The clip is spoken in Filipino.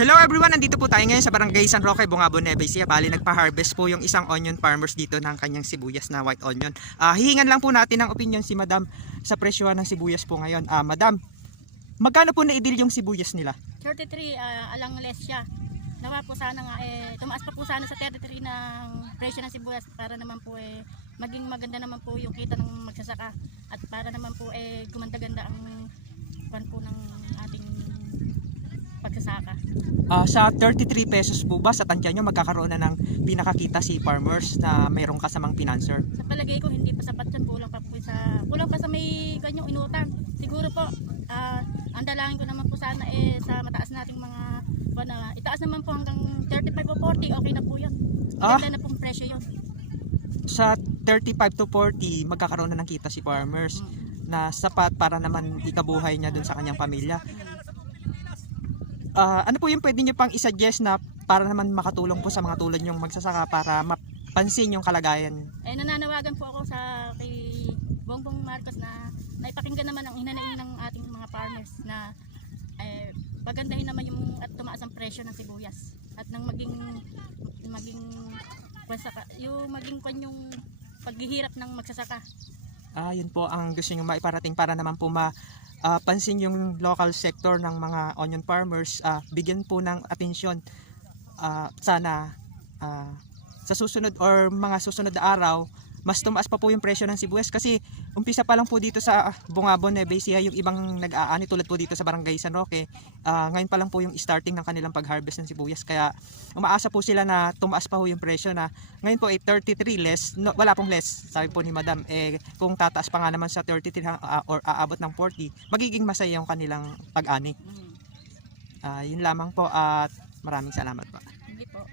Hello everyone, nandito po tayo ngayon sa Barangay San Roque, Bungabo, Nueva Ecija. Bali, nagpa-harvest po yung isang onion farmers dito ng kanyang sibuyas na white onion. Hihingan lang po natin ng opinion si Madam sa presyohan ng sibuyas po ngayon. Madam, magkano po na-ideal yung sibuyas nila? 33, alang less siya. Nawa po sana nga tumaas pa po sana sa 33 ng presyo ng sibuyas para naman po maging maganda naman po yung kita ng magsasaka at para naman po gumanda-ganda ang pan po ng ating pagsasaka. Sa 33 pesos po ba sa tansya nyo magkakaroon na ng pinakakita si farmers na mayroong kasamang financer? Sa palagay ko hindi pa sapat yan, kulang pa sa may ganyong inutang. Siguro po ang dalangin ko naman po sana sa mataas nating mga itaas naman po hanggang 35 o 40, okay na po yun. Maganda na pong presyo yun. Sa 35 to 40 magkakaroon na ng kita si farmers na sapat para naman ikabuhay niya dun sa kanyang pamilya. Ano po yung pwede nyo pang isuggest na para naman makatulong po sa mga tulad nyong magsasaka para mapansin yung kalagayan? Nananawagan po ako kay Bongbong Marcos na naipakinggan naman ang hinanaing ng ating mga farmers na pagandahin naman yung at tumaas ang presyo ng sibuyas at nang maging yung paghihirap ng magsasaka. Yun po ang gusto nyo maiparating para naman po pansin yung local sector ng mga onion farmers. Bigyan po ng atensyon sana sa susunod or mga susunod na araw mas tumaas pa po yung presyo ng sibuyas kasi umpisa pa lang po dito sa Bungabo, Nueva Ecija yung ibang nag-aani tulad po dito sa Barangay San Roque. Ngayon pa lang po yung starting ng kanilang pag-harvest ng sibuyas kaya umaasa po sila na tumaas pa po yung presyo na ngayon po 33 less, wala pong less sabi po ni Madam kung tataas pa nga naman sa 33 or aabot ng 40 magiging masaya yung kanilang pag-ani. Yun lamang po at maraming salamat po. Hindi po.